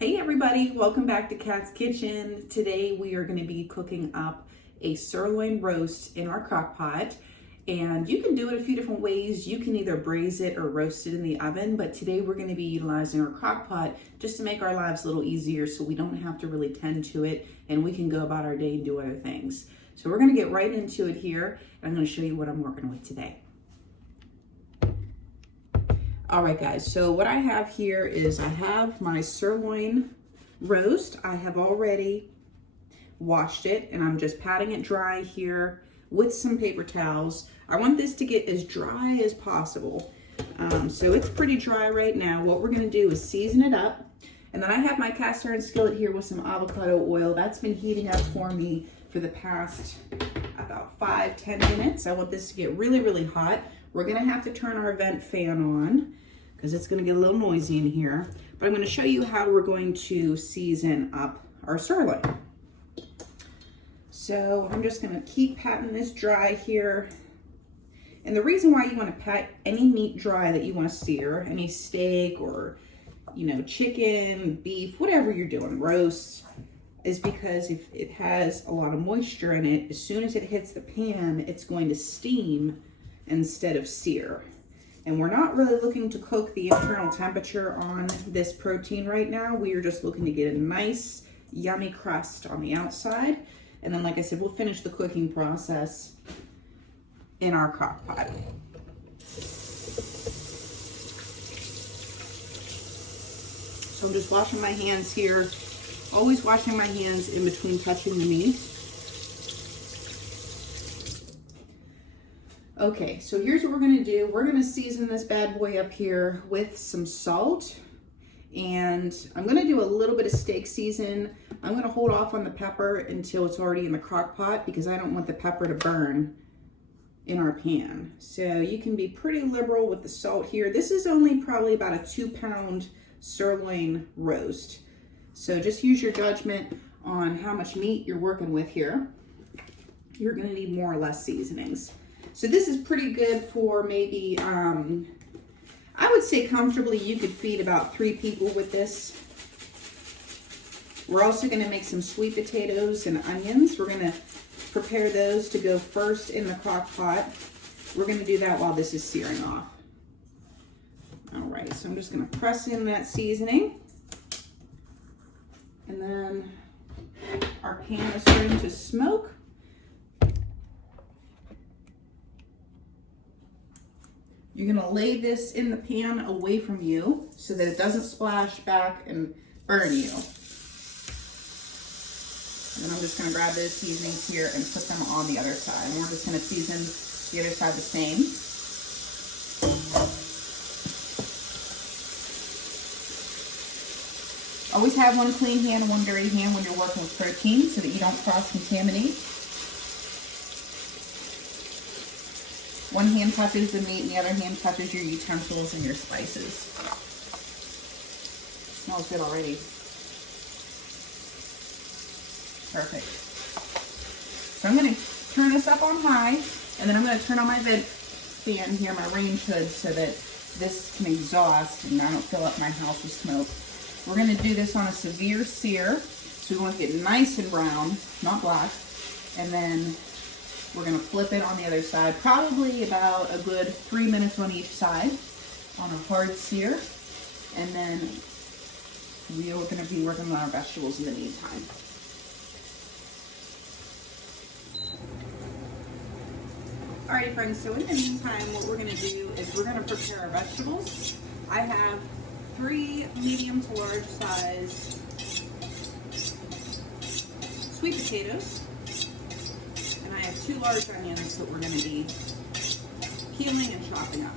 Hey everybody, welcome back to Kat's Kitchen. Today we are going to be cooking up a sirloin roast in our crock pot, and you can do it a few different ways. You can either braise it or roast it in the oven, but today we're going to be utilizing our crock pot just to make our lives a little easier so we don't have to really tend to it and we can go about our day and do other things. So we're going to get right into it here, and I'm going to show you what I'm working with today. All right guys, so what I have here is I have my sirloin roast. I have already washed it and I'm just patting it dry here with some paper towels. I want this to get as dry as possible. So it's pretty dry right now. What we're gonna do is season it up. And then I have my cast iron skillet here with some avocado oil. That's been heating up for me for the past about 5-10 minutes. I want this to get really, really hot. We're gonna have to turn our vent fan on because it's gonna get a little noisy in here. But I'm gonna show you how we're going to season up our sirloin. So I'm just gonna keep patting this dry here. And the reason why you wanna pat any meat dry that you wanna sear, any steak or chicken, beef, whatever you're doing, roast, is because if it has a lot of moisture in it, as soon as it hits the pan, it's going to steam instead of sear. And we're not really looking to cook the internal temperature on this protein right now. We are just looking to get a nice, yummy crust on the outside. And then, like I said, we'll finish the cooking process in our crock pot. So I'm just washing my hands here. Always washing my hands in between touching the meat. Okay, so here's what we're gonna do. We're gonna season this bad boy up here with some salt. And I'm gonna do a little bit of steak season. I'm gonna hold off on the pepper until it's already in the crock pot because I don't want the pepper to burn in our pan. So you can be pretty liberal with the salt here. This is only probably about a 2-pound sirloin roast. So just use your judgment on how much meat you're working with here. You're gonna need more or less seasonings. So this is pretty good for maybe, I would say comfortably you could feed about 3 people with this. We're also gonna make some sweet potatoes and onions. We're gonna prepare those to go first in the crock pot. We're gonna do that while this is searing off. All right, so I'm just gonna press in that seasoning. And then our pan is starting to smoke. You're gonna lay this in the pan away from you so that it doesn't splash back and burn you. And then I'm just gonna grab those seasonings here and put them on the other side. And we're just gonna season the other side the same. Always have one clean hand and one dirty hand when you're working with protein so that you don't cross-contaminate. One hand touches the meat and the other hand touches your utensils and your spices. Smells good already. Perfect. So I'm going to turn this up on high, and then I'm going to turn on my vent fan here, my range hood, so that this can exhaust and I don't fill up my house with smoke. We're going to do this on a severe sear, so we want to get nice and brown, not black, and then we're going to flip it on the other side, probably about a good 3 minutes on each side on a hard sear. And then we are going to be working on our vegetables in the meantime. Alright friends, so in the meantime what we're going to do is we're going to prepare our vegetables. I have 3 medium to large size sweet potatoes. I have 2 large onions that we're going to be peeling and chopping up.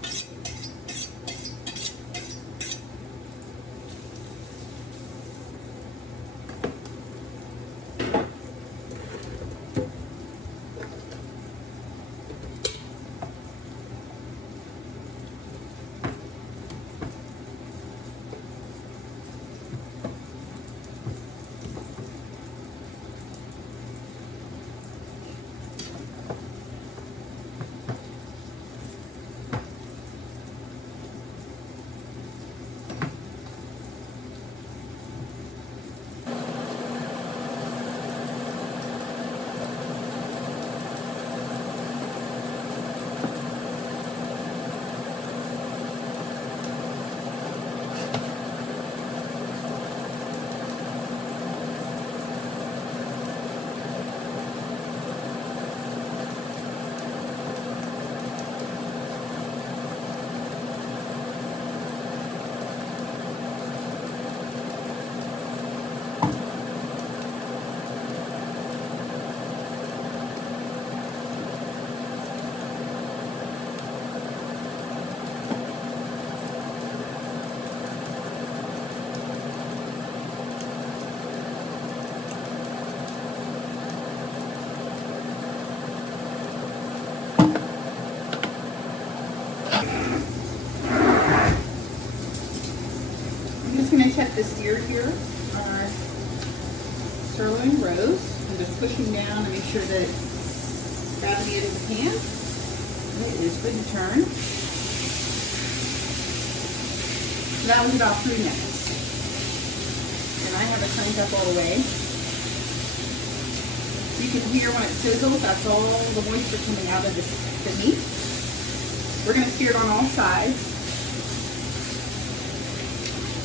to sear here on our sirloin roast. I'm just pushing down to make sure that it's gravity into the pan. It is good to turn. So that was about 3 minutes. And I have it cranked up all the way. You can hear when it sizzles, that's all the moisture coming out of the meat. We're going to sear it on all sides.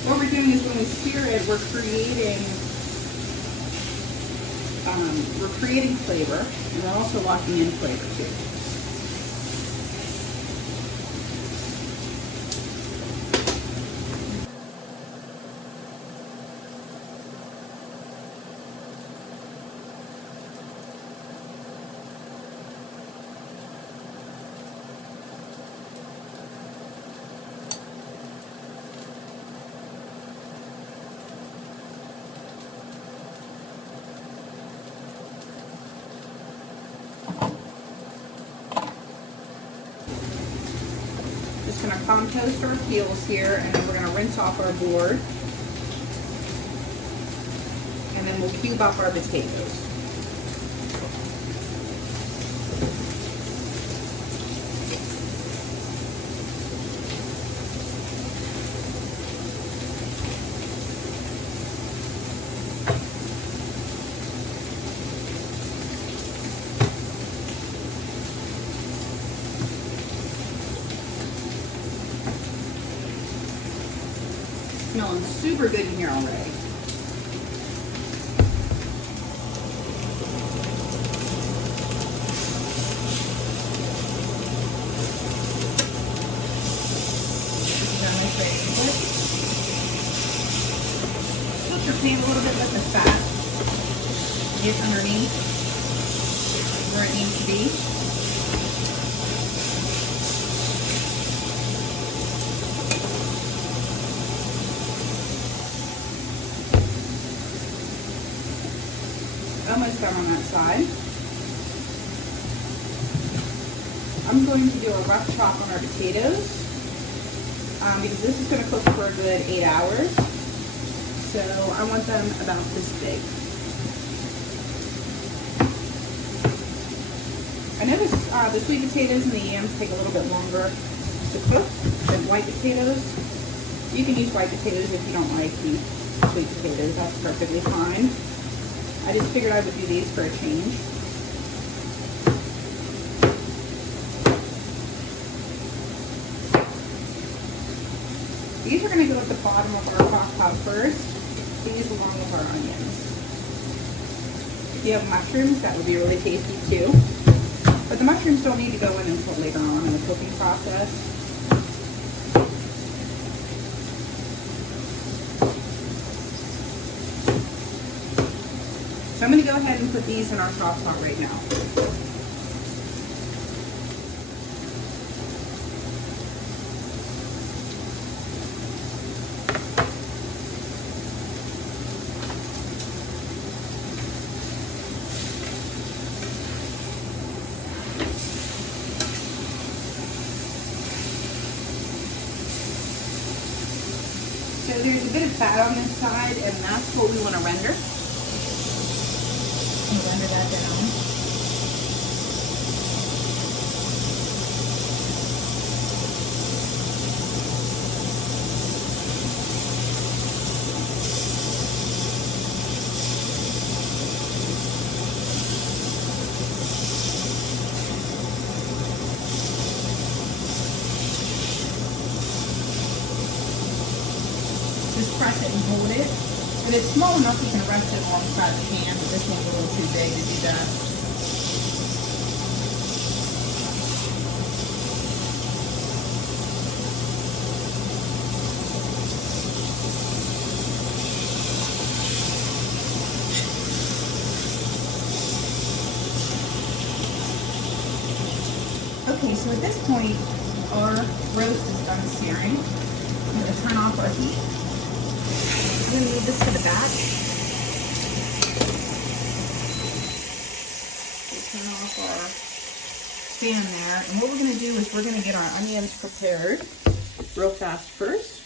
What we're doing is when we sear it, we're creating flavor, and we're also locking in flavor too. Just going to compost our peels here, and then we're going to rinse off our board. And then we'll cube up our potatoes. Smelling super good in here already. Tilt your pan a little bit, let the fat get underneath where it needs to be. Almost done on that side. I'm going to do a rough chop on our potatoes because this is going to cook for a good 8 hours. So I want them about this big. I noticed the sweet potatoes and the yams take a little bit longer to cook than white potatoes. You can use white potatoes if you don't like the sweet potatoes. That's perfectly fine. I just figured I would do these for a change. These are going to go at the bottom of our crock pot first. These along with our onions. If you have mushrooms, that would be really tasty too. But the mushrooms don't need to go in until later on in the cooking process. So I'm going to go ahead and put these in our crock pot right now. So there's a bit of fat on this side, and that's what we want to render. Render that down. Just press it and hold it. If it's small enough, you can rest it alongside the pan, but this one's a little too big to do that. Okay, so at this point, our roast is done searing. I'm going to turn off our heat. I'm going to move this to the back. We'll turn off our pan there. And what we're going to do is we're going to get our onions prepared real fast first.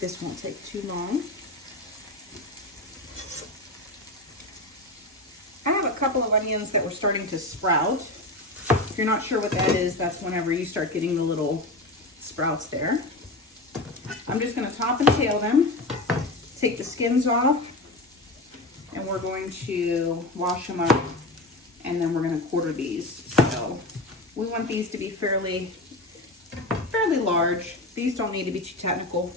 This won't take too long. I have a couple of onions that were starting to sprout. If you're not sure what that is, that's whenever you start getting the little sprouts there. I'm just gonna top and tail them, take the skins off, and we're going to wash them up, and then we're gonna quarter these. So we want these to be fairly large. These don't need to be too technical.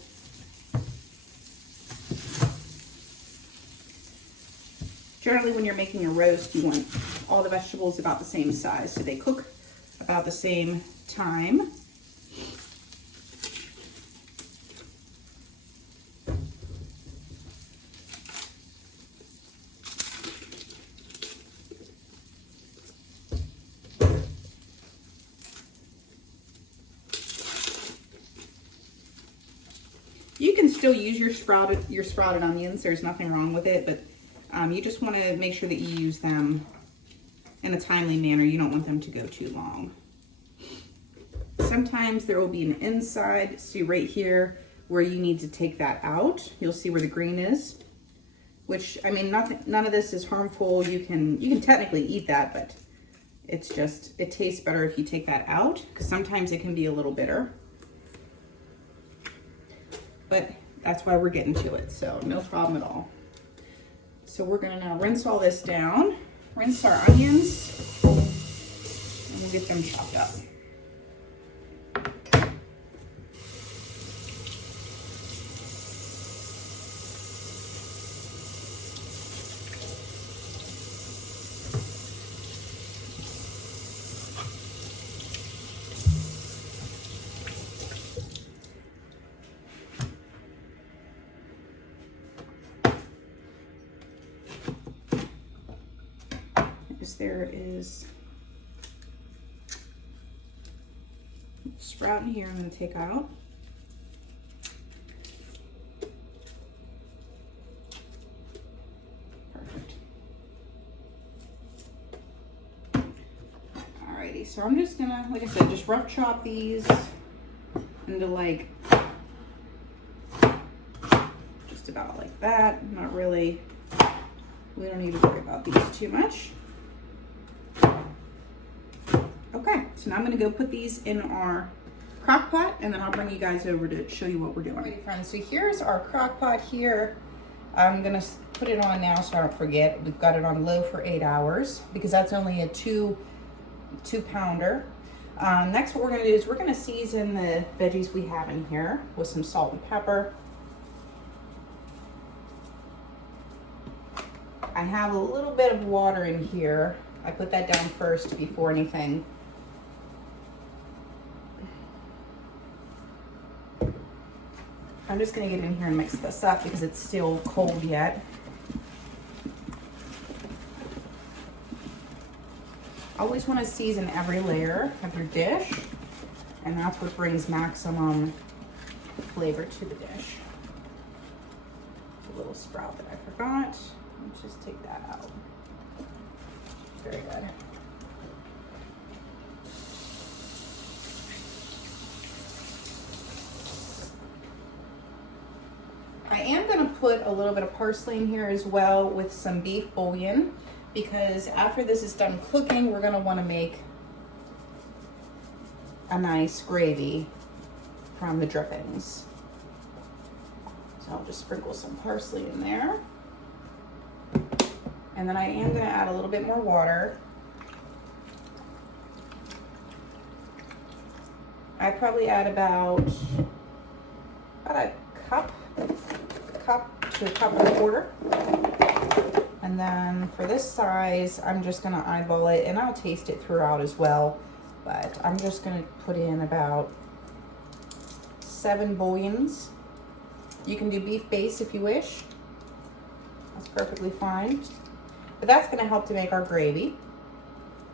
Generally, when you're making a roast, you want all the vegetables about the same size, so they cook about the same time. You can still use your sprouted onions. There's nothing wrong with it, but you just want to make sure that you use them in a timely manner. You don't want them to go too long. Sometimes there will be an inside, see right here, where you need to take that out. You'll see where the green is, which, I mean, none of this is harmful. You can technically eat that, but it's just, it tastes better if you take that out, because sometimes it can be a little bitter. But that's why we're getting to it, so no problem at all. So we're gonna now rinse all this down, rinse our onions, and we'll get them chopped up. There is sprout in here I'm going to take out. Perfect. Alrighty, so I'm just gonna, like I said, just rough chop these into like just about like that. Not really, we don't need to worry about these too much. Okay, so now I'm gonna go put these in our crock pot, and then I'll bring you guys over to show you what we're doing. Okay, friends, so here's our crock pot here. I'm gonna put it on now so I don't forget. We've got it on low for 8 hours because that's only a two pounder. Next, what we're gonna do is we're gonna season the veggies we have in here with some salt and pepper. I have a little bit of water in here. I put that down first before anything. I'm just gonna get in here and mix this up because it's still cold yet. Always want to season every layer of your dish, and that's what brings maximum flavor to the dish. A little sprout that I forgot. Let's just take that out. Very good. I am going to put a little bit of parsley in here as well with some beef bouillon, because after this is done cooking, we're going to want to make a nice gravy from the drippings. So I'll just sprinkle some parsley in there. And then I am going to add a little bit more water. I'd probably add about a cup to a cup and a quarter. And then for this size, I'm just going to eyeball it, and I'll taste it throughout as well. But I'm just going to put in about 7 bouillons. You can do beef base if you wish. That's perfectly fine. But that's going to help to make our gravy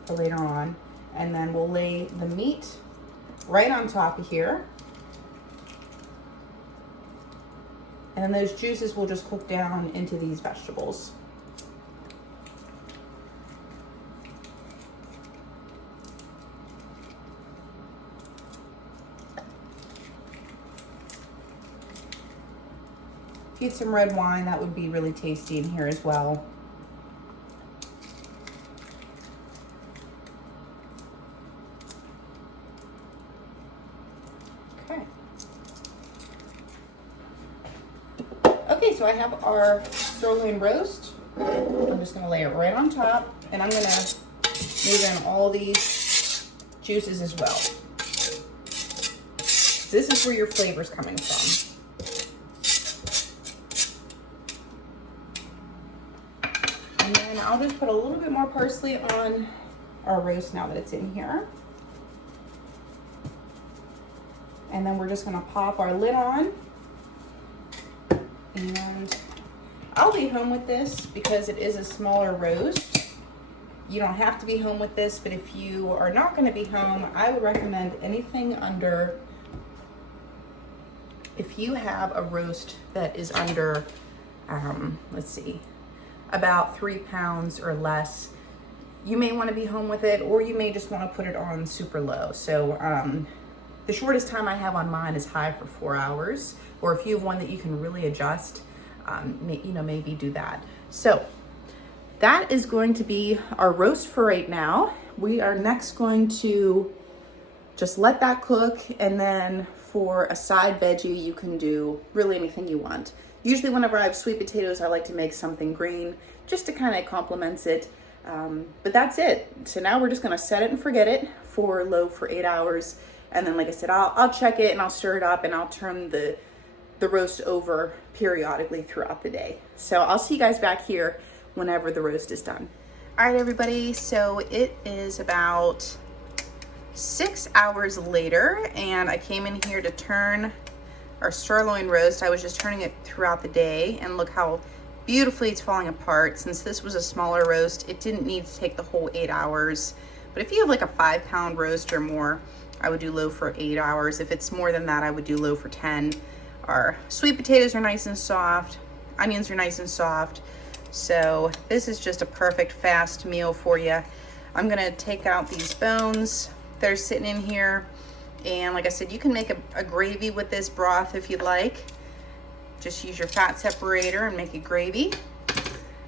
for later on. And then we'll lay the meat right on top of here. And then those juices will just cook down into these vegetables. Get some red wine, that would be really tasty in here as well. Okay. Okay, so I have our sirloin roast. I'm just gonna lay it right on top, and I'm gonna move in all these juices as well. This is where your flavor's coming from. And then I'll just put a little bit more parsley on our roast now that it's in here. And then we're just gonna pop our lid on. And I'll be home with this because it is a smaller roast. You don't have to be home with this, but if you are not gonna be home, I would recommend anything under, if you have a roast that is under, let's see, about 3 pounds or less, you may want to be home with it, or you may just want to put it on super low. So the shortest time I have on mine is high for 4 hours, or if you have one that you can really adjust, maybe do that. So that is going to be our roast for right now. We are next going to just let that cook, and then for a side veggie, you can do really anything you want. Usually whenever I have sweet potatoes, I like to make something green just to kind of complement it. But that's it. So now we're just gonna set it and forget it for low for 8 hours. And then, like I said, I'll check it and I'll stir it up, and I'll turn the roast over periodically throughout the day. So I'll see you guys back here whenever the roast is done. All right, everybody. So it is about 6 hours later, and I came in here to turn our sirloin roast. I was just turning it throughout the day, and look how beautifully it's falling apart. Since this was a smaller roast, it didn't need to take the whole 8 hours. But if you have like a 5-pound roast or more, I would do low for 8 hours. If it's more than that, I would do low for 10. Our sweet potatoes are nice and soft. Onions are nice and soft. So this is just a perfect fast meal for you. I'm gonna take out these bones that are sitting in here. And like I said, you can make a gravy with this broth if you'd like. Just use your fat separator and make a gravy.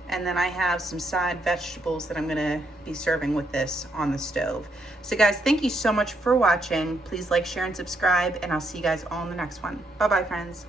And then I have some side vegetables that I'm gonna be serving with this on the stove. So guys, thank you so much for watching. Please like, share, and subscribe, and I'll see you guys all in the next one. Bye-bye, friends.